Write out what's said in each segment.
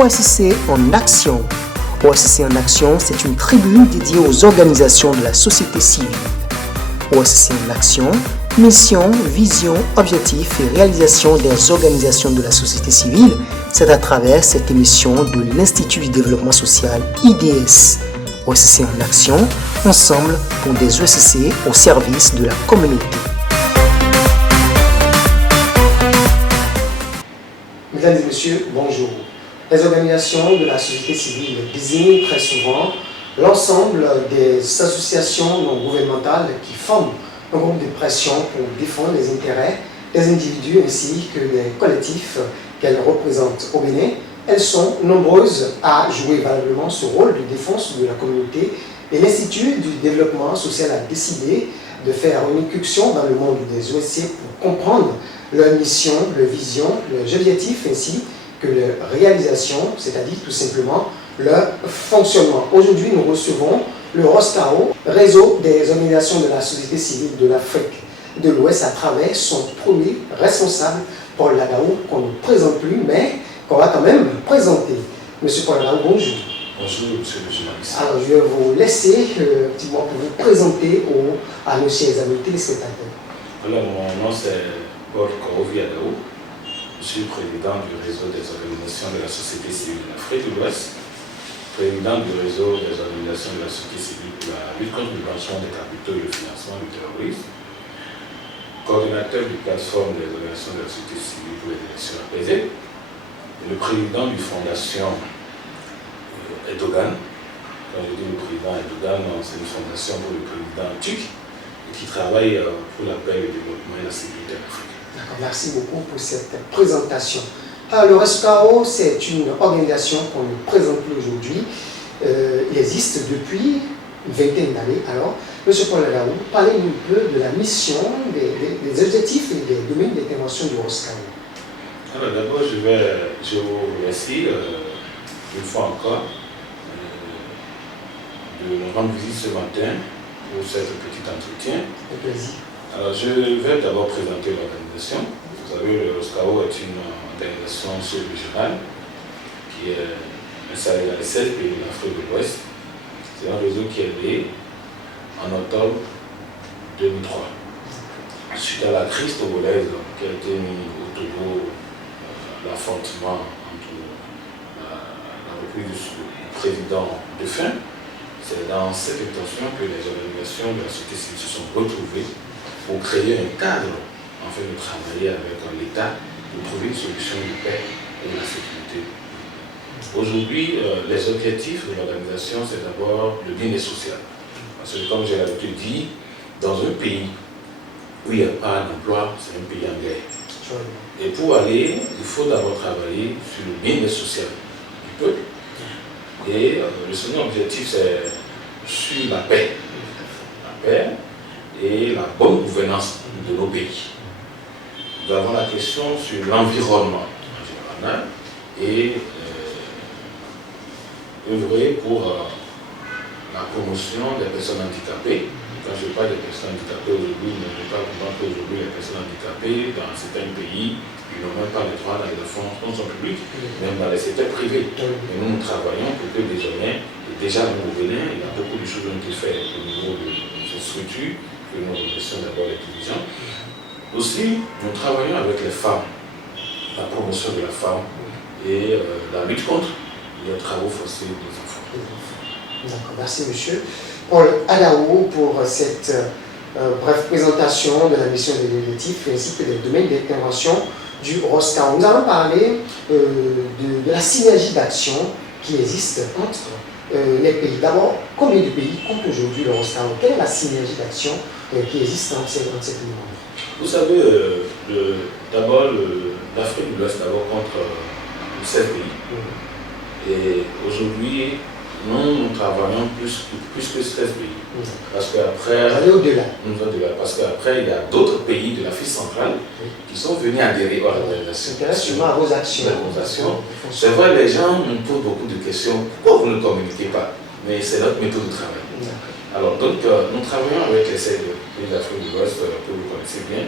OSCC en action. OSCC en action, c'est une tribune dédiée aux organisations de la société civile. OSCC en action, mission, vision, objectifs et réalisation des organisations de la société civile, c'est à travers cette émission de l'Institut du développement social IDS. OSCC en action, ensemble pour des OSCC au service de la communauté. Mesdames et messieurs, bonjour. Les organisations de la société civile désignent très souvent l'ensemble des associations non gouvernementales qui forment un groupe de pression pour défendre les intérêts des individus ainsi que des collectifs qu'elles représentent au Bénin. Elles sont nombreuses à jouer valablement ce rôle de défense de la communauté et l'Institut du développement social a décidé de faire une incursion dans le monde des OSC pour comprendre leur mission, leur vision, leurs objectifs ainsi que leur réalisation, c'est-à-dire tout simplement leur fonctionnement. Aujourd'hui, nous recevons le ROSCAO, réseau des organisations de la société civile de l'Afrique de l'Ouest, à travers son premier responsable, Paul Ladaou, qu'on ne présente plus, mais qu'on va quand même présenter. Monsieur Paul Ladaou, bonjour. Bonjour, monsieur le journaliste. Alors, je vais vous laisser un petit mot pour vous présenter à nos chers amis téléspectateurs. Alors, mon nom c'est Paul Korovi Ladaou. Je suis président du réseau des organisations de la société civile de l'Afrique de l'Ouest, président du réseau des organisations de la société civile pour la lutte contre le blanchiment des capitaux et le financement du terrorisme, coordinateur du plateforme des organisations de la société civile pour les élections apaisées, et le président du fondation Erdogan. Quand je dis le président Erdogan, c'est une fondation pour le président turc et qui travaille pour la paix, le développement et la sécurité en Afrique. D'accord, merci beaucoup pour cette présentation. Alors, le ROSCAO, c'est une organisation qu'on ne présente plus aujourd'hui. Il existe depuis une vingtaine d'années. Alors, M. Paul Ladaou, parlez-nous un peu de la mission, des objectifs et des domaines d'intervention du ROSCAO. Alors, d'abord, je vous remercie une fois encore de nous rendre visite ce matin pour ce petit entretien. Avec plaisir. Alors, je vais d'abord présenter l'organisation. Vous savez, le ROSCAO est une organisation sous-régionale qui est installée dans les 16 pays de l'Afrique de l'Ouest. C'est un réseau qui est né en octobre 2003. Suite à la crise togolaise qui a été mise au Togo, l'affrontement entre la République du président défunt, c'est dans cette intention que les organisations de la société civile se sont retrouvées pour créer un cadre afin de travailler avec l'État pour trouver une solution de paix et de la sécurité. Aujourd'hui, les objectifs de l'organisation, c'est d'abord le bien-être social. Parce que comme j'ai l'habitude de dire, dans un pays où il n'y a pas d'emploi, c'est un pays en guerre. Et pour aller, il faut d'abord travailler sur le bien-être social du peuple. Et le second objectif, c'est sur la paix. La paix et la bonne gouvernance de nos pays. Nous avons la question sur l'environnement et œuvrer pour la promotion des personnes handicapées. Quand je parle des personnes handicapées aujourd'hui, ne peut pas comprendre qu'aujourd'hui les personnes handicapées dans certains pays, ils n'ont même pas le droit d'aller dans la fonction publique, même dans les secteurs privés. Et nous, nous travaillons pour que désormais, et déjà au Bénin, il y a beaucoup de choses qui ont été faites au niveau de cette structure, que nous remercions d'abord les dirigeants. Aussi, nous travaillons avec les femmes, la promotion de la femme et la lutte contre les travaux forcés des enfants. D'accord, merci monsieur. Paul Ladaou pour cette brève présentation de la mission des objectifs ainsi que des domaines d'intervention du ROSCAO. Nous allons parler de la synergie d'action qui existe entre les pays. D'abord, combien de pays compte aujourd'hui le ROSCAO? Quelle est la synergie d'action qui existe entre ces pays membres? Vous savez, d'abord, l'Afrique de l'Ouest compte 7 pays. Et aujourd'hui, nous travaillons plus que 16 pays. Parce qu'après, parce qu'après, il y a d'autres pays de l'Afrique centrale qui sont venus adhérer à l'organisation. Intéressant à vos actions. C'est vrai, les gens nous posent beaucoup de questions. Pourquoi vous ne communiquez pas? Mais c'est notre méthode de travail. Alors, donc, nous travaillons avec les 7 pays d'Afrique de l'Ouest que vous connaissez bien.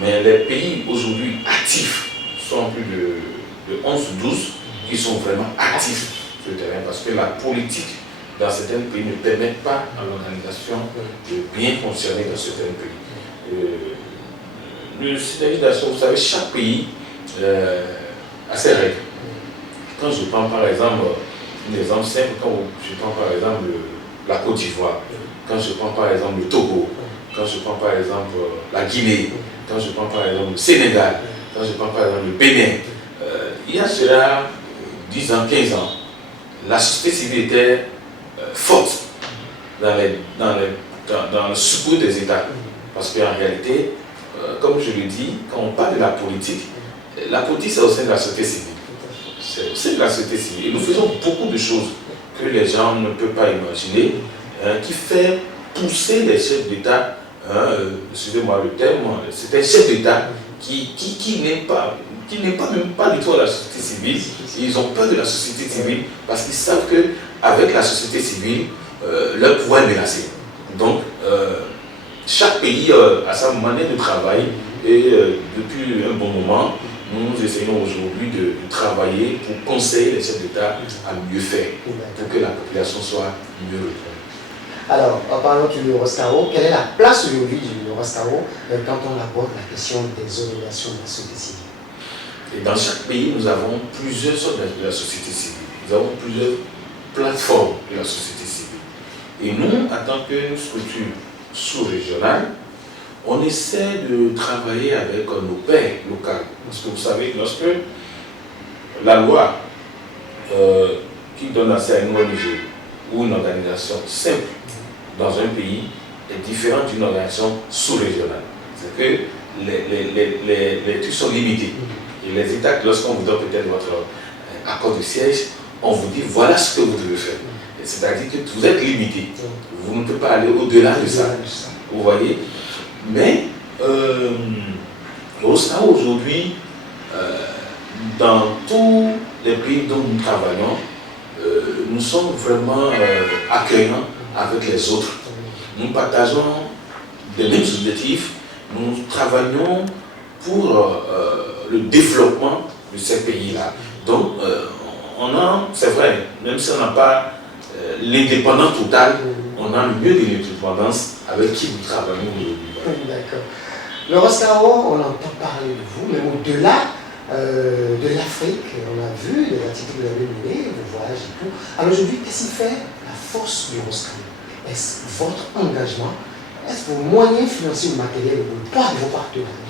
Mais les pays aujourd'hui actifs sont plus de 11 ou 12 qui sont vraiment actifs sur le terrain, parce que la politique dans certains pays ne permet pas à l'organisation de bien fonctionner dans certains pays. Le synergie, vous savez, chaque pays a ses règles. Quand je prends par exemple un exemple simple, quand je prends par exemple la Côte d'Ivoire, quand je prends par exemple le Togo, quand je prends par exemple la Guinée, quand je prends par exemple le Sénégal, quand je prends par exemple le Bénin, il y a cela 10 ans, 15 ans, la société civile était forte dans le secours des États. Parce qu'en réalité, comme je le dis, quand on parle de la politique c'est au sein de la société civile. C'est au sein de la société civile. Et nous faisons beaucoup de choses que les gens ne peuvent pas imaginer, qui fait pousser les chefs d'État, excusez-moi le terme, c'est un chef d'État qui n'est pas même pas du tout à la société civile. Ils ont peur de la société civile parce qu'ils savent qu'avec la société civile, leur pouvoir est menacé. Donc, chaque pays a sa manière de travailler et depuis un bon moment, nous essayons aujourd'hui de travailler pour conseiller les chefs d'État à mieux faire, pour que la population soit mieux représentée. Alors, en parlant du Eurostaro, quelle est la place aujourd'hui du Eurostaro quand on aborde la question des organisations de la société civile? Et dans chaque pays, nous avons plusieurs sortes de la société civile. Nous avons plusieurs plateformes de la société civile. Et nous, en tant que structure sous-régionale, on essaie de travailler avec nos pairs locaux. Parce que vous savez, lorsque la loi qui donne accès à une ONG ou une organisation simple dans un pays est différente d'une organisation sous-régionale. C'est que les trucs sont limités. Et les États, lorsqu'on vous donne peut-être votre accord de siège, on vous dit voilà ce que vous devez faire. C'est-à-dire que vous êtes limité. Vous ne pouvez pas aller au-delà de ça. Vous voyez? Mais aujourd'hui, dans tous les pays dont nous travaillons, nous sommes vraiment accueillants avec les autres. Nous partageons les mêmes objectifs. Nous travaillons pour le développement de ces pays-là. Donc, c'est vrai, même si on n'a pas l'indépendance totale, on a le mieux de l'indépendance avec qui nous travaillons aujourd'hui. D'accord. L'Eurostaro, on entend parler de vous, mais au-delà de l'Afrique, on a vu les activités que vous avez menées, vos voyages et tout. Alors aujourd'hui, qu'est-ce qui fait la force de l'Eurostaro? Est-ce votre engagement? Est-ce vos moyens financiers ou matériels ou pas de vos partenaires?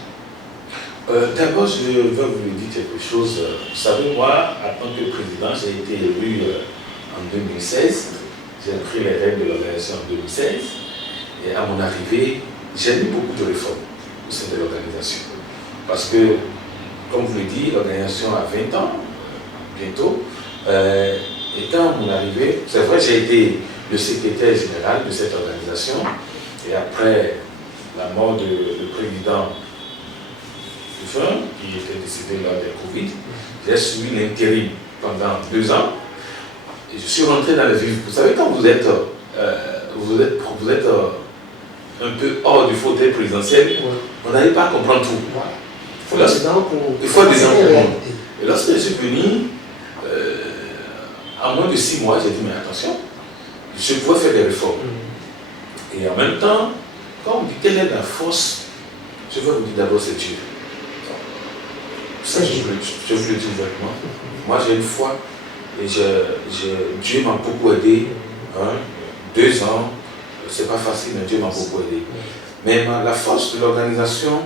D'abord, je veux vous dire quelque chose. Vous savez, moi, en tant que président, j'ai été élu en 2016. J'ai pris les rênes de l'organisation en 2016. Et à mon arrivée, j'ai mis beaucoup de réformes au sein de l'organisation. Parce que, comme vous le dites, l'organisation a 20 ans, bientôt. Et quand mon arrivée, c'est vrai, j'ai été le secrétaire général de cette organisation. Et après la mort du président qui était décédé lors des Covid, j'ai suivi l'intérim pendant 2 ans. Et je suis rentré dans les villes. Vous savez, quand vous êtes un peu hors du fauteuil présidentiel, on n'arrive pas à comprendre tout. Il faut des gens pour moi. Et lorsque je suis venu, en moins de 6 mois, j'ai dit, mais attention, je pouvais faire des réformes. Et en même temps, quand on dit quelle est la force, je vais vous dire d'abord c'est Dieu. Ça, je vous le dis ouvertement. Moi, j'ai une foi et Dieu m'a beaucoup aidé. 2 ans, c'est pas facile, mais Dieu m'a beaucoup aidé. Mais la force de l'organisation,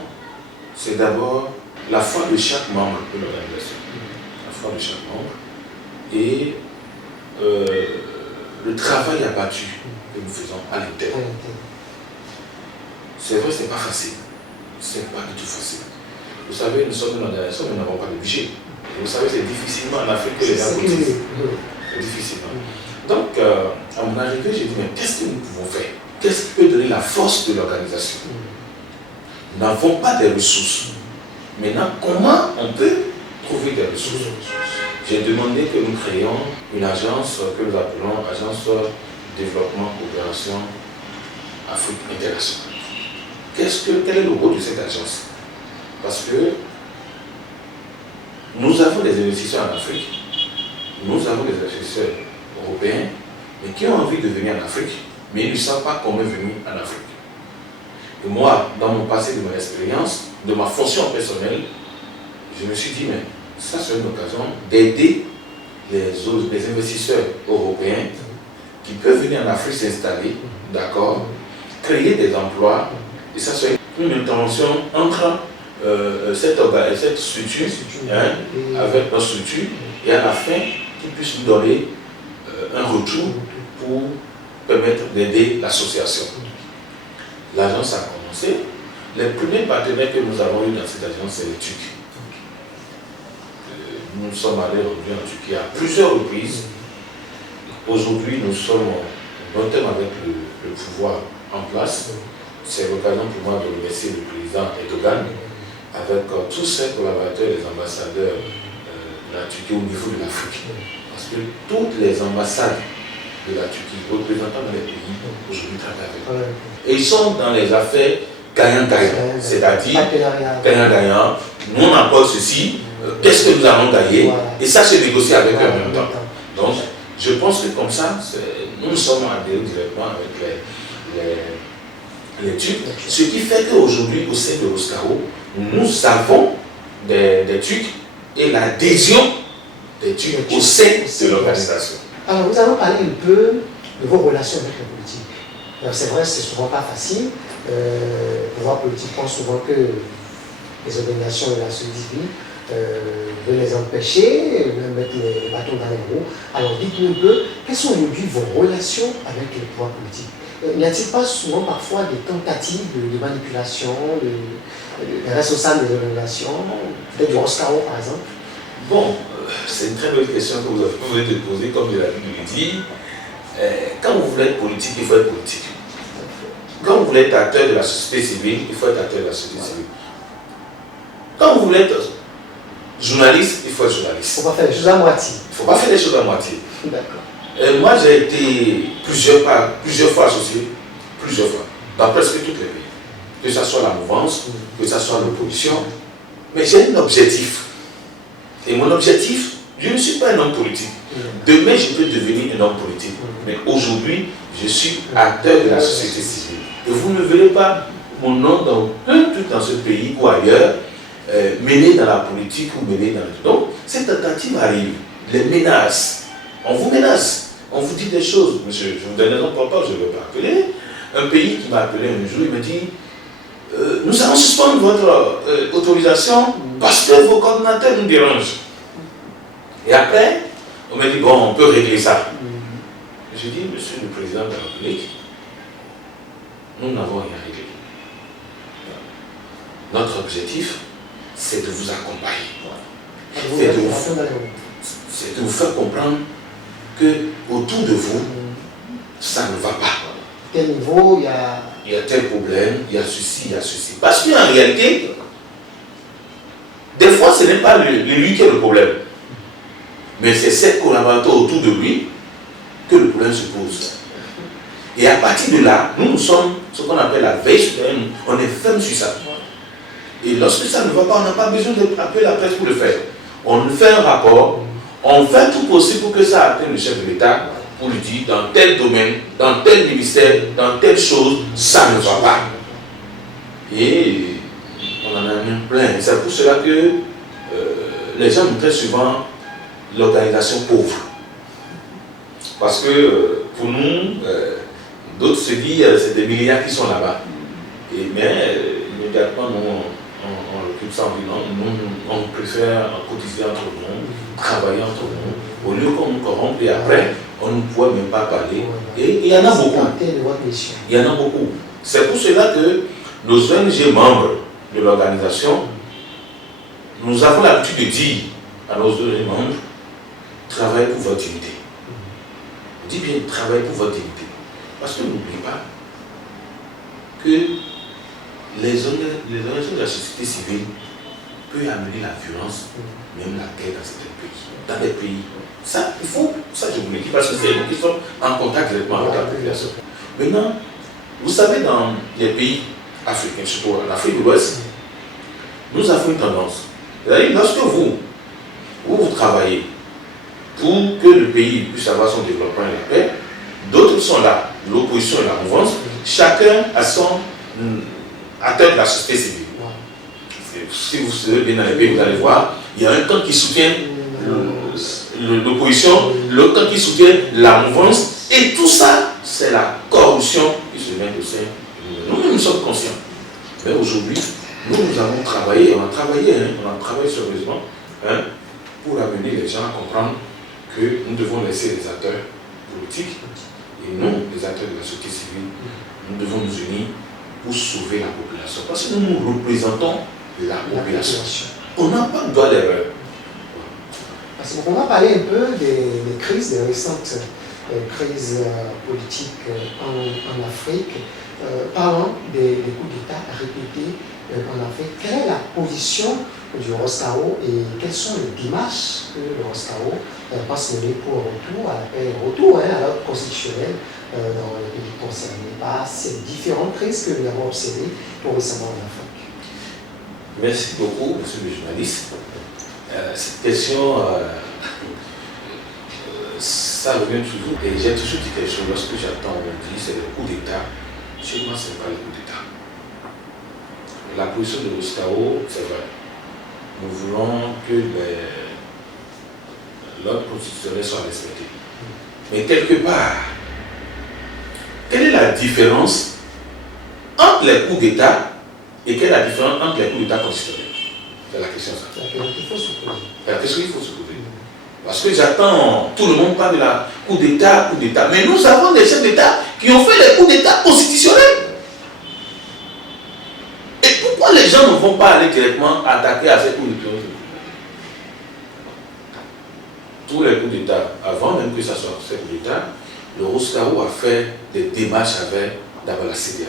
c'est d'abord la foi de chaque membre de l'organisation. La foi de chaque membre. Et le travail abattu que nous faisons à l'interne. C'est vrai, c'est pas facile. C'est pas du tout facile. Vous savez, nous sommes une organisation, mais nous n'avons pas de budget. Et vous savez, c'est difficilement en Afrique que les gens cotisent. C'est difficilement. Donc, à mon arrivée, j'ai dit, mais qu'est-ce que nous pouvons faire? Qu'est-ce qui peut donner la force de l'organisation? Nous n'avons pas de ressources. Maintenant, comment on peut trouver des ressources? J'ai demandé que nous créions une agence que nous appelons Agence Développement Coopération Afrique Internationale. Quel est le rôle de cette agence? Parce que nous avons des investisseurs en Afrique, nous avons des investisseurs européens, mais qui ont envie de venir en Afrique, mais ils ne savent pas comment venir en Afrique. Et moi, dans mon passé, de mon expérience, de ma fonction personnelle, je me suis dit, mais ça c'est une occasion d'aider les investisseurs européens qui peuvent venir en Afrique s'installer, d'accord, créer des emplois, et ça c'est une intervention entre cette structure, avec notre structure, et à la fin, qu'ils puissent nous donner un retour pour permettre d'aider l'association. L'agence a commencé. Les premiers partenaires que nous avons eu dans cette agence, c'est les Turcs. Nous sommes allés aujourd'hui en Turquie à plusieurs reprises. Aujourd'hui, nous sommes en terme avec le pouvoir en place. C'est l'occasion pour moi de remercier le président Erdogan avec tous ses collaborateurs, les ambassadeurs de la Turquie au niveau de l'Afrique. Parce que toutes les ambassades de la Turquie, représentant dans les pays, aujourd'hui travaillent avec eux. Et ils sont dans les affaires gagnant-gagnant, c'est-à-dire gagnant-gagnant. Nous on apporte ceci, qu'est-ce que nous allons gagner, et ça se négocie avec eux en même temps. Donc, je pense que comme ça, nous sommes adhérés directement avec les Turcs, ce qui fait qu'aujourd'hui, au sein de l'OSCAO, nous avons des Turcs et l'adhésion des Turcs au sein de l'organisation. Alors, nous allons parler un peu de vos relations avec la politique. C'est vrai, c'est souvent pas facile. Le pouvoir politique pense souvent que les organisations de la société civile veulent les empêcher, même mettre les bâtons dans les roues. Alors, dites-nous un peu, quelles sont aujourd'hui vos relations avec le pouvoir politique? N'y a-t-il pas souvent parfois des tentatives de manipulation, des responsables des organisations, peut-être du Oscaro par exemple? Bon, c'est une très bonne question que vous avez posée, comme je l'ai dit. Quand vous voulez être politique, il faut être politique. Quand vous voulez être acteur de la société civile, il faut être acteur de la société civile. Quand vous voulez être journaliste, il faut être journaliste. Il ne faut pas faire les choses à moitié. Il ne faut pas faire les choses à moitié. D'accord. Moi, j'ai été plusieurs fois associé, dans presque tous les pays. Que ce soit la mouvance, que ce soit l'opposition. Mais j'ai un objectif. Et mon objectif, je ne suis pas un homme politique. Demain, je peux devenir un homme politique. Mais aujourd'hui, je suis acteur de la société civile. Et vous ne verrez pas mon nom dans ce pays ou ailleurs, mêlé dans la politique ou mêlé dans le... Donc, cette tentative arrive, les menaces. On vous menace, on vous dit des choses. Monsieur, je vous donne un nom pourquoi je ne veux pas appeler. Un pays qui m'a appelé un jour, il m'a dit nous allons suspendre votre autorisation parce que vos coordinateurs nous dérangent. Et après, on m'a dit bon, on peut régler ça. J'ai dit, monsieur le président de la République, nous n'avons rien réglé. Notre objectif, c'est de vous accompagner. C'est de vous faire comprendre que autour de vous, ça ne va pas. Quel niveau il y a tel problème, il y a ceci, il y a ceci. Parce qu'en réalité, des fois, ce n'est pas lui qui est le problème. Mais c'est ses collaborateurs autour de lui que le problème se pose. Et à partir de là, nous sommes ce qu'on appelle la veille souterraine, on est ferme sur ça. Et lorsque ça ne va pas, on n'a pas besoin d'appeler la presse pour le faire. On fait un rapport, on fait tout possible pour que ça atteigne le chef de l'État, pour lui dire dans tel domaine, dans tel ministère, dans telle chose, ça ne va pas. Et on en a même plein. C'est pour cela que les gens nous traitent souvent l'organisation pauvre. Parce que pour nous, d'autres se disent c'est des milliards qui sont là-bas. Mais immédiatement, nous, on recule ça en disant nous, on préfère cotiser entre nous, travailler entre nous, au lieu qu'on nous corrompe et après, on ne pourrait même pas parler. Et il y en a beaucoup. Il y en a beaucoup. C'est pour cela que nos ONG membres de l'organisation, nous avons l'habitude de dire à nos ONG membres, travaillez pour votre dignité. On dit bien, travaillez pour votre dignité. Parce que n'oubliez pas que les organisations de la société civile peuvent amener la violence, même la guerre dans certains pays. Dans des pays. Ça, il faut, ça je vous le dis parce que c'est nous qui sommes en contact directement avec la population. Maintenant, vous savez, dans les pays africains, surtout en Afrique de l'Ouest, nous avons une tendance. C'est-à-dire, lorsque vous travaillez pour que le pays puisse avoir son développement et la paix. D'autres sont là, l'opposition et la mouvance. Chacun a son acteur de la société civile. Si vous serez bien dans les pays, vous allez voir, il y a un camp qui soutient l'opposition, l'autre camp qui soutient la mouvance, et tout ça, c'est la corruption qui se met au sein. Nous sommes conscients. Mais aujourd'hui, nous avons travaillé, on a travaillé sérieusement pour amener les gens à comprendre que nous devons laisser les acteurs politiques et non les acteurs de la société civile. Nous devons nous unir pour sauver la population. Parce que nous représentons la population. On n'a pas de droit d'erreur. On va parler un peu des crises, des récentes crises politiques en Afrique. Parlons des coups d'État répétés en Afrique. Quelle est la position du ROSCAO et quelles sont les démarches que le ROSCAO pense mener pour un retour à la paix, un retour à l'ordre constitutionnel dans les pays concernés par ces différentes crises que nous avons observées tout récemment en Afrique? Merci beaucoup, monsieur le journaliste. Cette question, ça revient toujours. Et j'ai toujours dit quelque chose lorsque j'attends, on me dit c'est le coup d'État. Chez moi, ce n'est pas le coup d'État. La position de l'OSCAO, c'est vrai. Nous voulons que l'ordre constitutionnel soit respecté. Mais quelque part, quelle est la différence entre les coups d'État et quelle est la différence entre les coups d'État constitutionnels? C'est la question. C'est la question qu'il faut se poser. La question qu'il faut se poser. Parce que j'attends, tout le monde parle de la coup d'État, mais nous avons des chefs d'État qui ont fait les coups d'État constitutionnels. Et pourquoi les gens ne vont pas aller directement attaquer à ces coups d'État? Tous les coups d'État, avant même que ça soit ces coups d'État, le ROSCAO a fait des démarches avec d'abord la CEDEAO.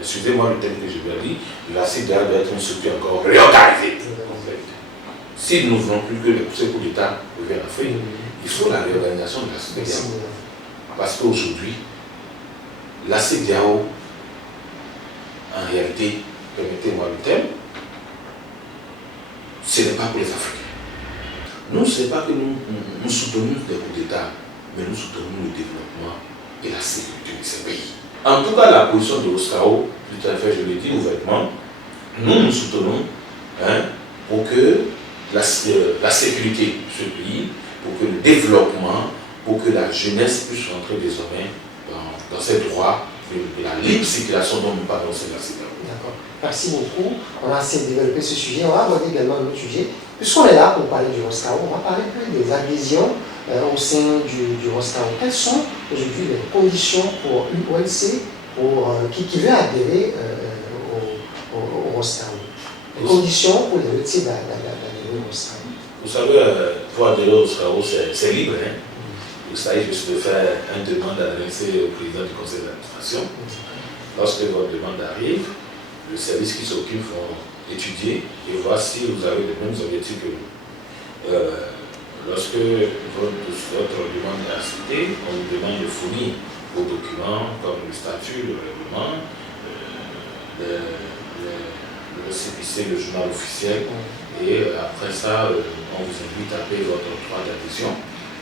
Excusez-moi le terme que je vais dire, la CEDEAO doit être une structure encore réorganisée. Si nous ne voulons plus que ces coups d'État reviennent en Afrique, il faut la réorganisation de la CEDEAO. Parce qu'aujourd'hui, la CEDEAO, en réalité, permettez-moi le terme, ce n'est pas pour les Africains. Nous, ce n'est pas que nous soutenons les coups d'État, mais nous soutenons le développement et la sécurité de ces pays. En tout cas, la position de l'OSCAO, tout à fait, je l'ai dit ouvertement, nous soutenons pour que la sécurité de ce pays, pour que le développement, pour que la jeunesse puisse rentrer désormais dans ses droits et la libre circulation dont nous parlons, c'est la CEDEAO. D'accord. Merci beaucoup. On a assez développé ce sujet. On va aborder également un autre sujet. Puisqu'on est là pour parler du ROSCAO, on va parler un peu des adhésions au sein du ROSCAO. Quelles sont aujourd'hui les conditions pour une ONC qui veut adhérer au ROSCAO? Les conditions pour les titres d'adhérer au ROSCAO. Vous savez, pour adhérer au ROSCAO, c'est libre. Vous savez, je suis de faire une demande adressée au président du conseil d'administration. Lorsque votre demande arrive, le service qui s'occupe vont étudier et voir si vous avez les mêmes objectifs que nous. Lorsque votre demande est acceptée, on vous demande de fournir vos documents comme le statut, le règlement, le récépissé, le journal officiel. Et après ça, on vous invite à payer votre droit d'adhésion.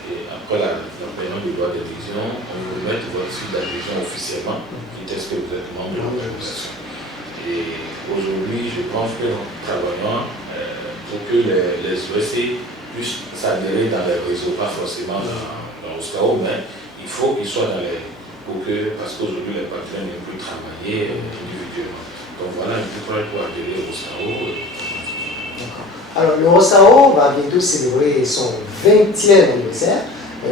Et après le paiement du droit d'adhésion, on vous remet votre suite d'adhésion officiellement, qui teste que vous êtes membre de l'organisation. Et aujourd'hui, je pense que nous travaillons pour que les OSC puissent s'adhérer dans les réseaux, pas forcément dans l'OSCAO, mais il faut qu'ils soient dans les... parce qu'aujourd'hui, les partenaires ne peuvent travailler individuellement. Donc voilà un peu pour adhérer au ROSCAO. Alors, le ROSCAO va bientôt célébrer son 20e anniversaire,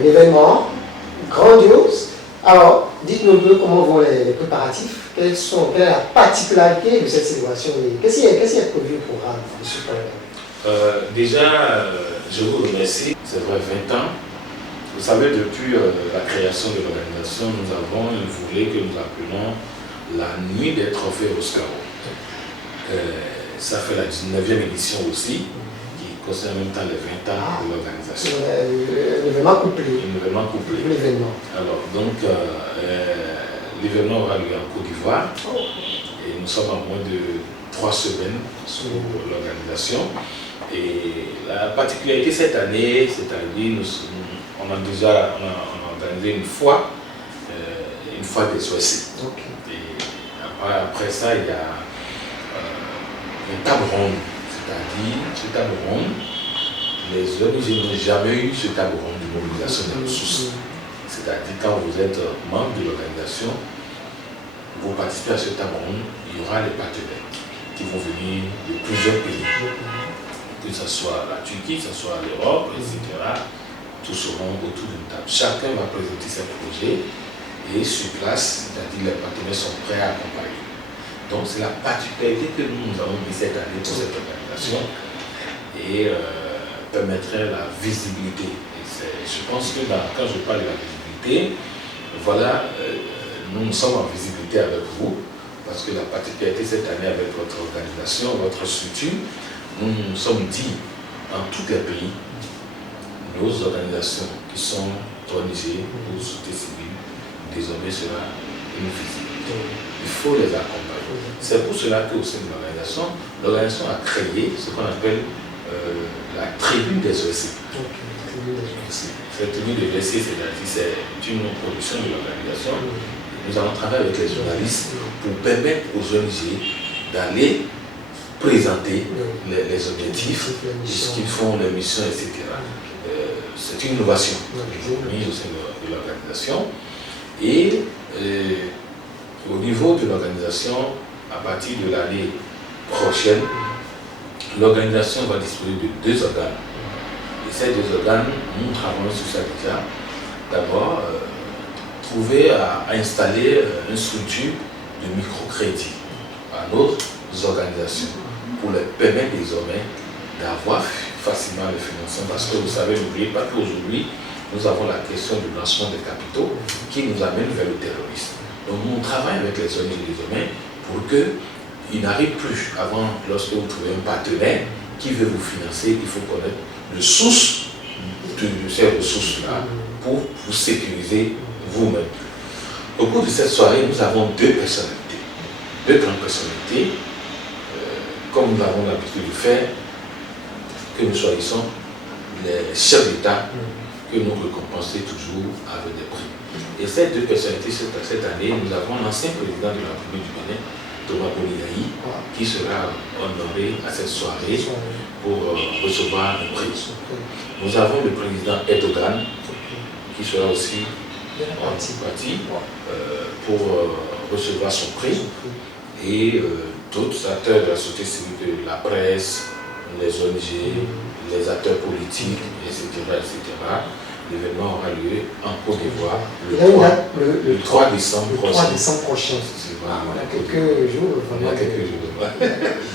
l'événement grandiose. Alors, dites-nous un peu comment vont les préparatifs, quelle est la particularité de cette célébration et qu'est-ce qui est prévu au programme de ce programme? Déjà, je vous remercie, c'est vrai, 20 ans. Vous savez, depuis la création de l'organisation, nous avons un volet que nous appelons la nuit des trophées ROSCAO. Ça fait la 19e édition aussi, qui concerne en même temps les 20 ans de l'organisation. L'événement couplé. L'événement couplé. Alors, donc, l'événement aura lieu en Côte d'Ivoire. Et nous sommes à moins de 3 semaines pour l'organisation. Et la particularité cette année, on a organisé une fois des OSC. Ok. Et après ça, il y a une table ronde. C'est-à-dire, cette table ronde, les ONG n'ont jamais eu ce table ronde de mobilisation des ressources. C'est-à-dire, quand vous êtes membre de l'organisation, vous participez à cette table ronde, il y aura les partenaires qui vont venir de plusieurs pays. Que ce soit la Turquie, que ce soit l'Europe, etc. Tous seront autour d'une table. Chacun va présenter ses projets et sur place, c'est-à-dire les partenaires sont prêts à accompagner. Donc c'est la particularité que nous avons mis cette année pour cette organisation et permettrait la visibilité. Et je pense que quand je parle de la visibilité, voilà, nous sommes en visibilité avec vous parce que la particularité cette année avec votre organisation, votre structure, nous nous sommes dit dans tous les pays, nos organisations qui sont ONG ou société civile, désormais sera une visibilité. Il faut les accompagner. C'est pour cela qu'au sein de l'organisation a créé ce qu'on appelle la tribune des OSC. Cette tribune des OSC, c'est une production de l'organisation. Nous allons travailler avec les journalistes pour permettre aux ONG d'aller présenter les objectifs, ce qu'ils font, les missions, etc. C'est une innovation mise au sein de l'organisation. Et au niveau de l'organisation, à partir de l'année prochaine, l'organisation va disposer de 2 organes. Et ces 2 organes, nous travaillons sur ça déjà. D'abord, trouver à installer une structure de microcrédit à nos organisations pour leur permettre désormais d'avoir facilement le financement. Parce que vous savez, n'oubliez pas qu'aujourd'hui, nous avons la question du lancement des capitaux qui nous amène vers le terrorisme. Donc nous travaillons avec les ONG désormais pour qu'il n'arrive plus. Avant, lorsque vous trouvez un partenaire qui veut vous financer, il faut connaître le source de ces ressources-là pour vous sécuriser vous-même. Au cours de cette soirée, nous avons 2 personnalités, 2 grandes personnalités, comme nous avons l'habitude de faire, que nous choisissons les chefs d'État que nous récompensons toujours avec des prix. Et ces 2 personnalités, cette année, nous avons l'ancien président de la République du Bénin, Thomas Boniaï, qui sera honoré à cette soirée pour recevoir un prix. Nous avons le président Erdogan, qui sera aussi en partie pour recevoir son prix. Et d'autres acteurs de la société civile, la presse, les ONG, les acteurs politiques, etc. L'événement aura lieu en Côte d'Ivoire le 3 décembre prochain. Voilà, quelques jours.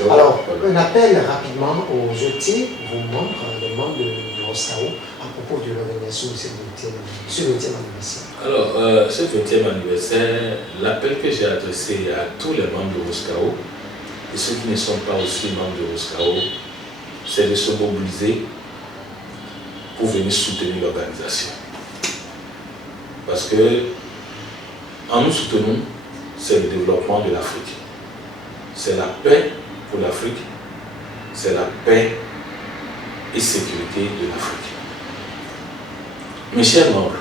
Donc, alors, un appel rapidement aux OT, vos membres, les membres de Roscao, à propos de l'organisation de ce 20e anniversaire. Alors, ce 20e anniversaire, l'appel que j'ai adressé à tous les membres de Roscao, et ceux qui ne sont pas aussi membres de Roscao, c'est de se mobiliser pour venir soutenir l'organisation. Parce que, en nous soutenant, c'est le développement de l'Afrique. C'est la paix pour l'Afrique, c'est la paix et sécurité de l'Afrique. Mes chers membres,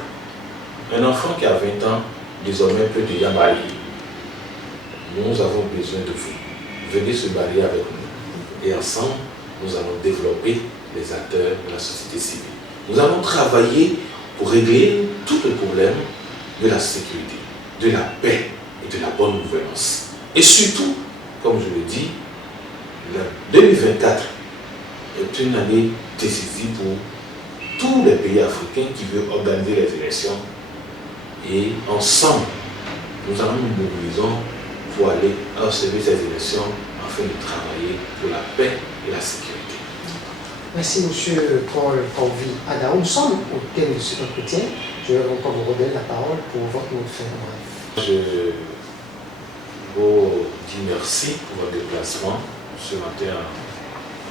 un enfant qui a 20 ans, désormais peut déjà marier. Nous avons besoin de vous. Venez se marier avec nous. Et ensemble, nous allons développer les acteurs de la société civile. Nous allons travailler pour régler tous les problèmes de la sécurité, de la paix et de la bonne gouvernance. Et surtout, comme je le dis, 2024 est une année décisive pour tous les pays africains qui veulent organiser les élections. Et ensemble, nous allons nous mobiliser pour aller observer ces élections afin de travailler pour la paix et la sécurité. Merci M. Paul Corvi Adaou. Nous sommes au thème de cet entretien. Je vais encore vous redonner la parole pour votre mot de fin. Je vous dis merci pour votre déplacement ce matin à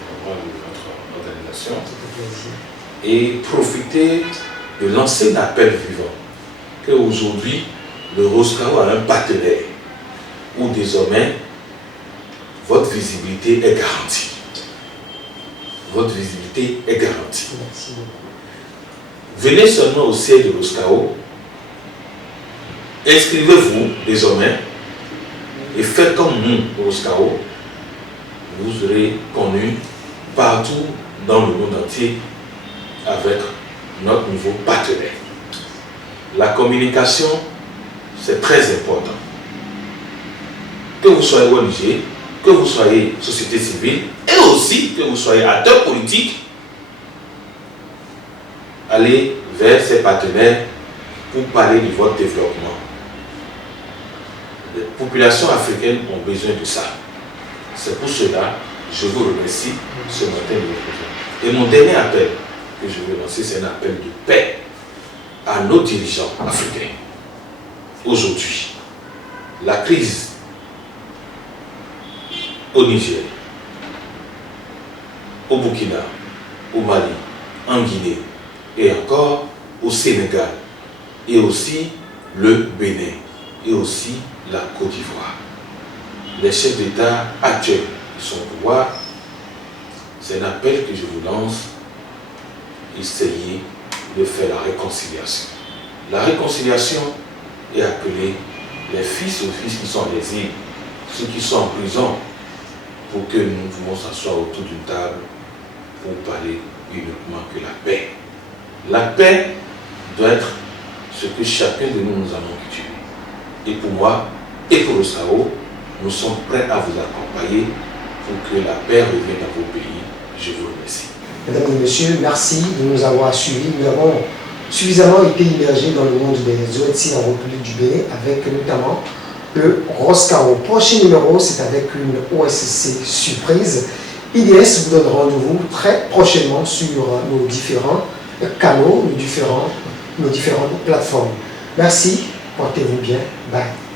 l'endroit de notre organisation. Et profitez de lancer l'appel vivant qu'aujourd'hui, le Roscao a un partenaire où désormais votre visibilité est garantie. Votre visibilité est garantie. Merci. venez seulement au siège de l'OSCAO, inscrivez-vous désormais et faites comme nous, l'OSCAO. Vous serez connus partout dans le monde entier avec notre nouveau partenaire. La communication, c'est très important. Que vous soyez ONG, que vous soyez société civile, et aussi que vous soyez acteur politique, allez vers ces partenaires pour parler de votre développement. Les populations africaines ont besoin de ça. C'est pour cela que je vous remercie ce matin de votre présence. Et mon dernier appel que je veux lancer, c'est un appel de paix à nos dirigeants africains. Aujourd'hui, la crise au Niger, au Burkina, au Mali, en Guinée et encore au Sénégal et aussi le Bénin et aussi la Côte d'Ivoire. Les chefs d'État actuels qui sont au pouvoir, c'est un appel que je vous lance. Essayez de faire la réconciliation. La réconciliation est appelée les fils aux fils qui sont en exil, ceux qui sont en prison, pour que nous pouvons s'asseoir autour d'une table pour parler uniquement que la paix. La paix doit être ce que chacun de nous allons cultiver. Et pour moi, et pour le SAO, nous sommes prêts à vous accompagner pour que la paix revienne dans vos pays. Je vous remercie. Mesdames et messieurs, merci de nous avoir suivis. Nous avons suffisamment été immergés dans le monde des OETC en République du Bénin, avec notamment le ROSCAO. Prochain numéro, c'est avec une OSCE surprise. IDS vous donne rendez-vous très prochainement sur nos différents canaux, nos différentes plateformes. Merci, portez-vous bien. Bye.